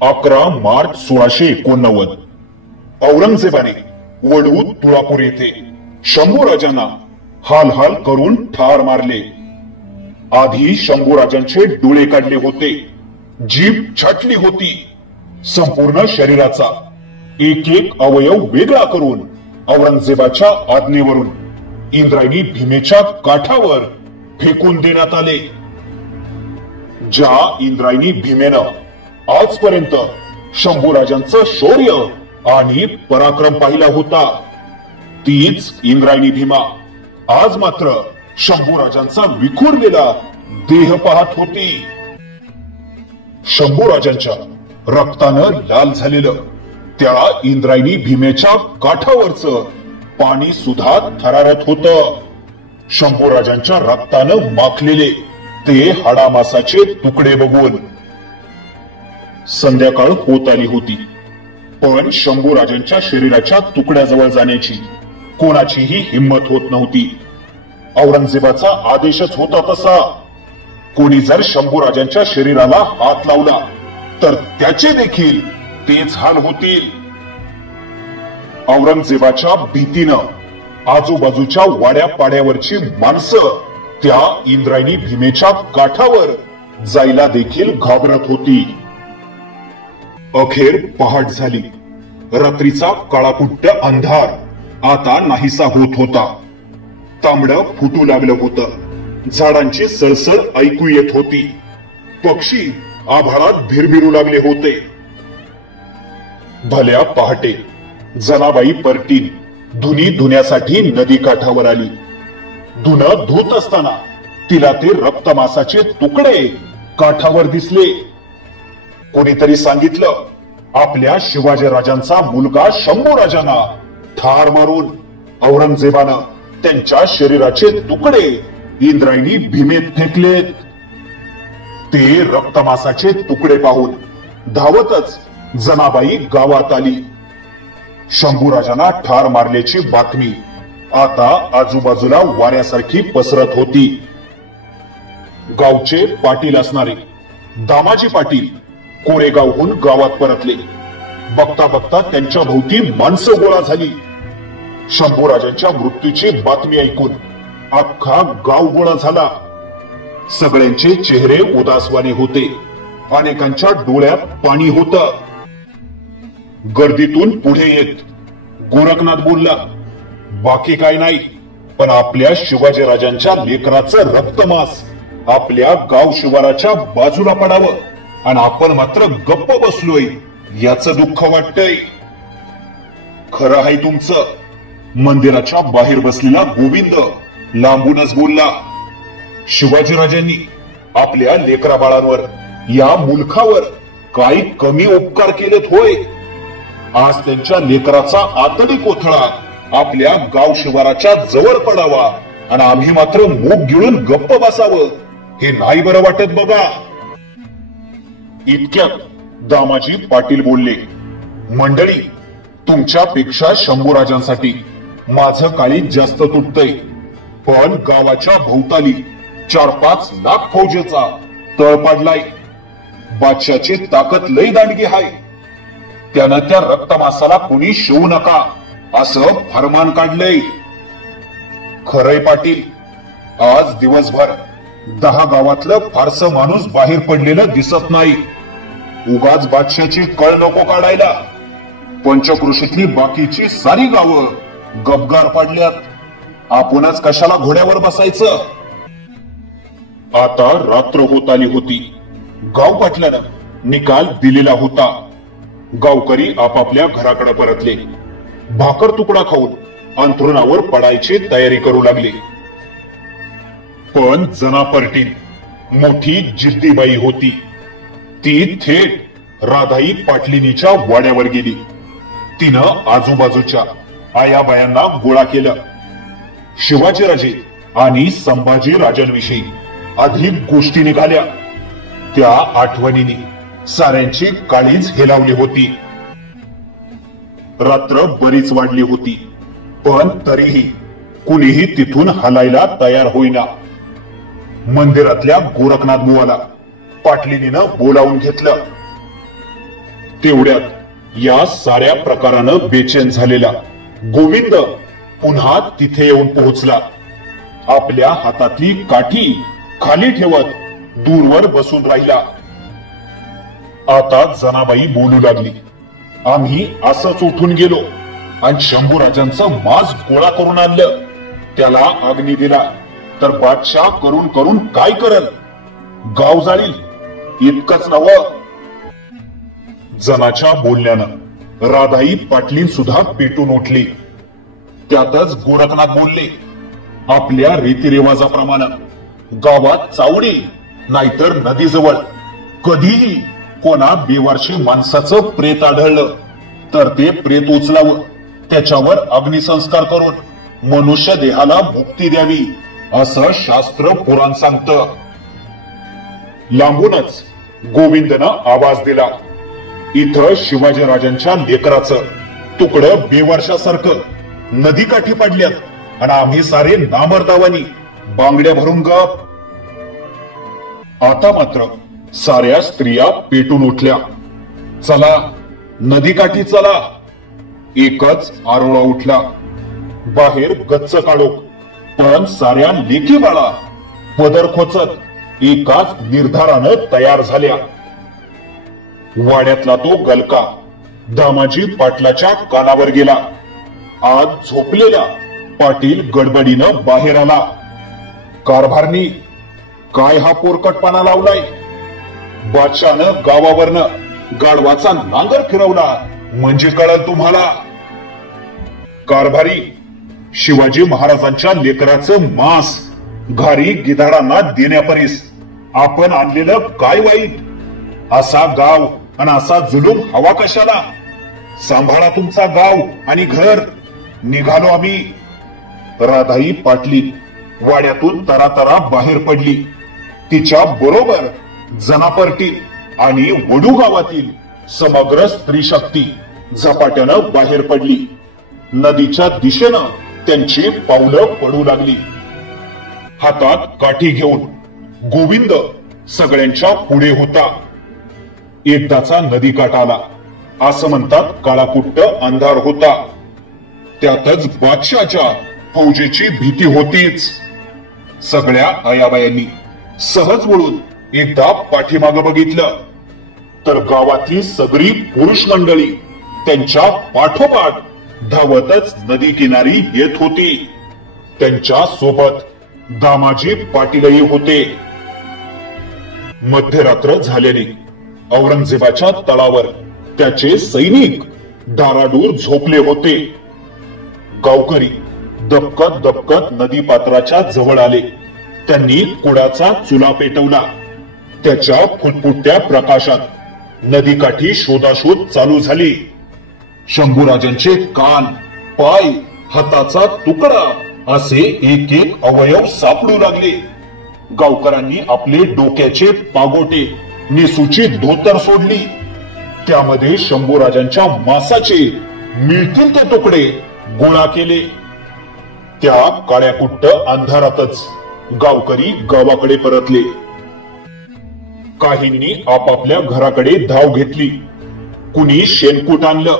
11 मार्च 1689 औरंगजेबाने वडू तुळापूर येथे शंभूराजांना हाल हाल करून ठार मारले. आधी शंभूराजांचे डोळे काढले होते, जीभ छाटली होती. संपूर्ण शरीराचा एक एक अवयव वेगळा करून औरंगजेबाच्या आज्ञेवरून इंद्रायणी भीमेच्या काठावर फेकून देण्यात आले. ज्या इंद्रायणी भीमेनं आजपर्यंत शंभूराजांचं शौर्य आणि पराक्रम पाहिला होता, तीच इंद्रायणी भीमा आज मात्र शंभूराजांचा विखुरलेला देह पाहत होती. शंभूराजांच्या रक्तानं लाल झालेलं त्या इंद्रायणी भीमेच्या काठावरचं पाणी सुद्धा थरारत होतं. शंभूराजांच्या रक्तानं माखलेले ते हाडामासाचे तुकडे बघून संध्याकाळ होत आली होती, पण शंभूराजांच्या शरीराच्या तुकड्याजवळ जाण्याची कोणाचीही हिंमत होत नव्हती. औरंगजेबाचा आदेशच होता तसा. कोणी जर शंभूराजांच्या शरीराला हात लावला तर त्याचे देखील तेच हाल होतील. औरंगजेबाच्या भीतीनं आजूबाजूच्या वाड्या पाड्यावरची माणसं त्या इंद्रायणी भीमेच्या काठावर जायला देखील घाबरत होती. अखेर पहाट झाली. रात्रीचा काळाकुट्ट अंधार आता नाहीसा होत होता. तांबडं फुटू लागलं होतं. झाडांची सळसळ ऐकू येत होती. पक्षी आभाळात भिरभिरू लागले होते. भल्या पहाटे जनाबाई परटीन धुनी धुण्यासाठी नदी काठावर आली. धुणं धुत असताना तिला ते रक्तमासाचे तुकडे काठावर दिसले. कोणीतरी सांगितलं, आपल्या शिवाजीराजांचा मुलगा शंभूराजांना ठार मारून औरंगजेबानं त्यांच्या शरीराचे तुकडे इंद्रायणी भीमेत फेकलेत. ते रक्तमासाचे तुकडे पाहून धावतच जनाबाई गावात आली. शंभूराजांना ठार मारल्याची बातमी आता आजूबाजूला वाऱ्यासारखी पसरत होती. गावचे पाटील असणारे दामाजी पाटील कोरेगावहून गावात परतले. बघता बघता त्यांच्या भोवती माणसं गोळा झाली. शंभूराजांच्या मृत्यूची बातमी ऐकून अख्खा गाव गोळा झाला. सगळ्यांचे चेहरे उदासवाने होते. अनेकांच्या डोळ्यात पाणी होतं. गर्दीतून पुढे येत गोरखनाथ बोलला, बाकी काय नाही, पण आपल्या शिवाजीराजांच्या लेकराचं रक्तमास आपल्या गाव शिवाराच्या बाजूला पडावं आणि आपण मात्र गप्प बसलोय याचं दुःख वाटतंय. खरं आहे तुमचं. मंदिराच्या बाहेर बसलेला गोविंद लांबूनच बोलला, शिवाजीराजांनी आपल्या लेकरा बाळांवर, या मुलखावर काही कमी उपकार केलेत होय? आज त्यांच्या लेकराचा आतडी कोथळा आपल्या गाव शिवाराच्या जवळ पडावा आणि आम्ही मात्र मूग गिळून गप्प बसावं, हे नाही बरं वाटत बघा. इतक्यात दामाजी पाटील बोलले, मंडळी, तुमच्यापेक्षा शंभूराजांसाठी माझं काळीज जास्त तुटतंय, पण गावाच्या भोवताली 4-5 लाख फौजेचा तळ पडलाय. बादशाची ताकद लई दांडगी हाय. त्यानं त्या रक्तमासाला कुणी शिवू नका असं फरमान काढलंय. खरंय पाटील, आज दिवसभर 10 गावातलं फारसं माणूस बाहेर पडलेलं दिसत नाही. उगाच बादशाची कळ नको काढायला. पंचकृषीतली बाकीची सारी गावं गपगार पडल्यात. आपणच कशाला घोड्यावर बसायचं. आता रात्र होत आली होती. गाव पाटल्यानं निकाल दिलेला होता. गावकरी आपापल्या घराकडे परतले. भाकर तुकडा खाऊन अंथरुणावर पडायची तयारी करू लागले. पण जना परटीन मोठी जिद्दीबाई होती. ती थेट राधाई पाटलिनीच्या वाड्यावर गेली. तिनं आजूबाजूच्या आयाबायांना गोळा केलं. शिवाजीराजे आणि संभाजी राजांविषयी अधिक गोष्टी निघाल्या. त्या आठवणीने साऱ्यांची काळीज हेलावली होती. रात्र बरीच वाढली होती, पण तरीही कुणीही तिथून हलायला तयार होईना. मंदिरातल्या गोरखनाथ बुवाला पाटलिनीनं बोलावून घेतलं. तेवढ्यात या साऱ्या प्रकारानं बेचैन झालेला गोविंद पुन्हा तिथे येऊन पोहोचला. आपल्या हातातली काठी खाली ठेवत दूरवर बसून राहिला. आता जनाबाई बोलू लागली. आम्ही असंच उठून गेलो आणि शंभूराजांचं मांस गोळा करून आणलं. त्याला अग्नी दिला तर बादशाह करून करून काय करल? गाव जाळील इतकंच नव्ह. जनाच्या बोलण्यानं राधाई पाटलीन सुद्धा पेटून उठली. त्यातच गोरखनाथ बोलले, आपल्या रीतिरिवाजाप्रमाणे गावात चावडी नाहीतर नदीजवळ कधीही कोणा बेवारशी माणसाचं प्रेत आढळलं तर ते प्रेत उचलावं, त्याच्यावर अग्निसंस्कार करून मनुष्य देहाला मुक्ती द्यावी असं शास्त्र पुराण सांगतं. लांबूनच गोविंदनं आवाज दिला, इथं शिवाजीराजांच्या लेकराचं तुकडं बेवर्षासारखं नदीकाठी पडल्यात आणि आम्ही सारे नामर्दावानी बांगड्या भरून गप. आता मात्र साऱ्या स्त्रिया पेटून उठल्या. चला नदीकाठी चला. एकच आरोळा उठला. बाहेर गच्च काढो, पण साऱ्या लेकी बाळा पदर खोचत एकाच निर्धारानं तयार झाल्या. वाड्यातला तो गलका दामाजी पाटलाच्या कानावर गेला. आज झोपलेला पाटील गडबडीनं बाहेर आला. कारभारनी काय हा पोरकटपणा लावलाय? बादशाहनं गावावरनं गाढवाचा नांगर फिरवला म्हणजे कळल तुम्हाला. कारभारी, शिवाजी महाराजांच्या लेकराचं मांस घारी गिधाडांना देण्यापरीस आपण आणलेलं काय वाईट? असा गाव आणि असा जुलूम हवा कशाला? सांभाळा तुमचा गाव आणि घर. निघालो आम्ही. राधाई पाटली वाड्यातून तरातरा बाहेर पडली. तिच्या बरोबर जनापर्टी आणि वडू गावातील समग्र स्त्री शक्ती झपाट्यानं बाहेर पडली. नदीच्या दिशेनं त्यांची पावलं पडू लागली. हातात काठी घेऊन गोविंद सगळ्यांच्या पुढे होता. एकदाचा नदीकाठ आला. असं म्हणतात काळाकुट्ट अंधार होता. त्यातच बादशाहच्या फौजेची भीती होतीच. सगळ्या आयाबायांनी सहज वळून एकदा पाठीमागं बघितलं तर गावातली सगळी पुरुष मंडळी त्यांच्या पाठोपाठ धावतच नदी किनारी येत होती. त्यांच्या सोबत दामाजी पाटीलही होते. मध्यरात्र झालेली औरंगजेबाच्या तळावर त्याचे सैनिक डाराडूर झोपले होते. गावकरी दबकत दबकत नदी पात्राच्या जवळ आले. त्यांनी कुडाचा चुला पेटवला. त्याच्या फुटफुटत्या प्रकाशात नदीकाठी शोधाशोध चालू झाली. शंभूराजांचे कान, पाय, हाताचा तुकडा असे एक एक अवयव सापडू लागले. गावकऱ्यांनी आपले डोक्याचे पागोटे नेसूची धोतर सोडली. त्यामध्ये शंभूराजांच्या मांसाचे मिळतील ते तुकडे गोळा केले. त्या काळ्याकुट्ट अंधारातच गावकरी गावाकडे परतले. काहींनी आपापल्या घराकडे धाव घेतली. कुणी शेणकूट आणलं,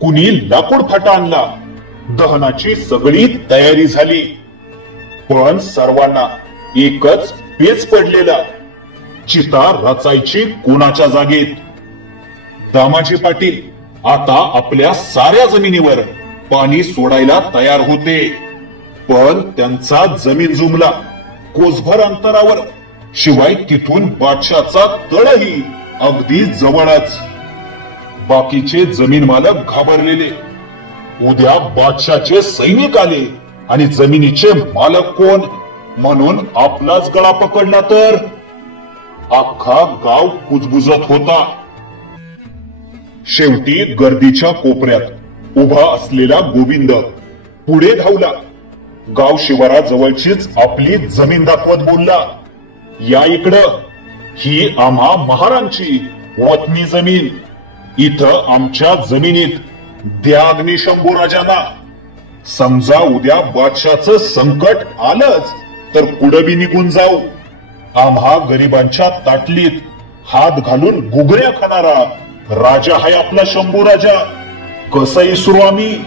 कुणी लाकूड फाटा आणला. दहनाची सगळी तयारी झाली. पण सर्वांना एकच पेच पडलेला, चिता रचायची कोणाच्या जागेत. दामाजी पाटील आता आपल्या साऱ्या जमिनीवर पाणी सोडायला तयार होते. पण त्यांचा जमीन जुमला कोसभर अंतरावर. शिवाय तिथून बादशाचा तळही अगदी जवळच. बाकीचे जमीन मालक घाबरलेले. उद्या बादशाचे सैनिक आले आणि जमिनीचे मालक कोण म्हणून आपलाच गळा पकडला तर? अख्खा गाव कुजबुजत होता. शेवटी गर्दीच्या कोपऱ्यात उभा असलेला गोविंद पुढे धावला. गाव शिवाराजवळचीच आपली जमीन दाखवत बोलला, या इकडं, ही आम्हा महारांची वतनी जमीन. इथं आमच्या जमिनीत द्या अग्नी शंभूराजांना. समजा उद्या बादशाचं संकट आलंच तर पुढं बी निघून जाऊ. आम्हा गरिबांच्या ताटलीत हात घालून गुगऱ्या खाणारा राजा आहे आपला शंभू राजा, कसं इसरू आम्ही.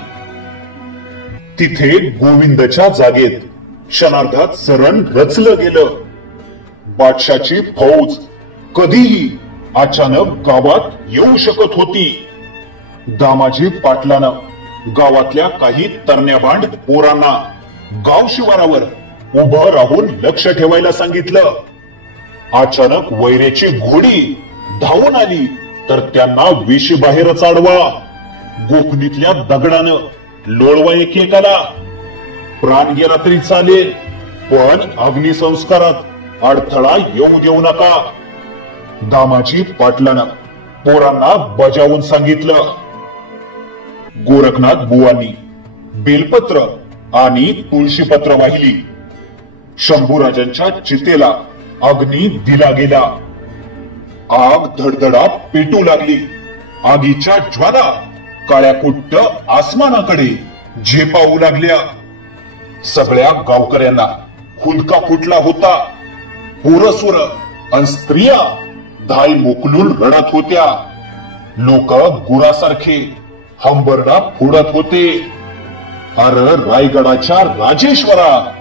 तिथे गोविंदच्या जागेत क्षणार्धात सरण रचलं गेलं. बादशाची फौज कधीही अचानक गावात येऊ शकत होती. दामाजी पाटलानं गावातल्या काही तरण्याबांड पोरांना गाव शिवारावर उभं राहून लक्ष ठेवायला सांगितलं. अचानक वैरेची घोडी धावून आली तर त्यांना विशी बाहेरच अडवा. गोखणीतल्या दगडानं लोळवा एकेकाला. प्राण गेला तरी चालेल, पण अग्निसंस्कारात अडथळा येऊ देऊ नका. दामाजी पाटलानं पोरांना बजावून सांगितलं. गोरखनाथ बुवांनी बेलपत्र आणि तुळशीपत्र वाहिली. शंभूराजांच्या चितेला अग्नी दिला गेला. आग धडधडा पेटू लागली. आगीच्या ज्वाला काळ्याकुट्ट आसमानाकडे झेपावू लागल्या. सगळ्या गावकऱ्यांना हुलका फुटला होता. पोरसुर अन स्त्रिया धाय मोकलून रडत होत्या. लोक गुरासारखे हंबरडा फोडत होते. अरे रायगडाच्या राजेश्वरा,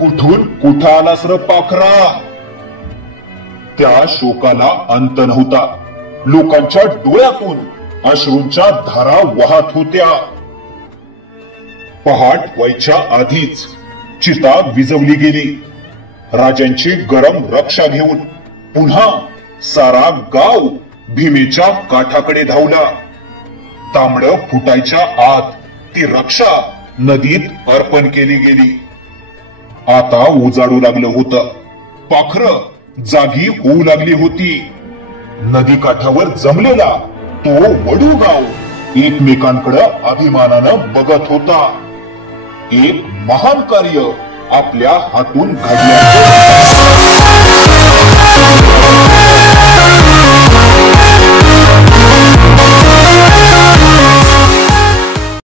कुठून कुठं आलास र पाखरा. त्या शोकाला अंत नव्हता. लोकांच्या डोळ्यातून अश्रूंच्या धारा वाहत होत्या. पहाट व्हायच्या आधीच चिता विझवली गेली. राजांची गरम रक्षा घेऊन पुन्हा सारा गाव भीमेच्या काठाकडे धावला. तांबडं फुटायच्या आत ती रक्षा नदीत अर्पण केली गेली. आता उजाडू लागलं होतं. पाखरं जागी होऊ लागली होती. नदी काठावर जमलेला तो वडूगाव एकमेकांकडे अभिमानानं बघत होता. एक महान कार्य आपल्या हातून घडल्याचं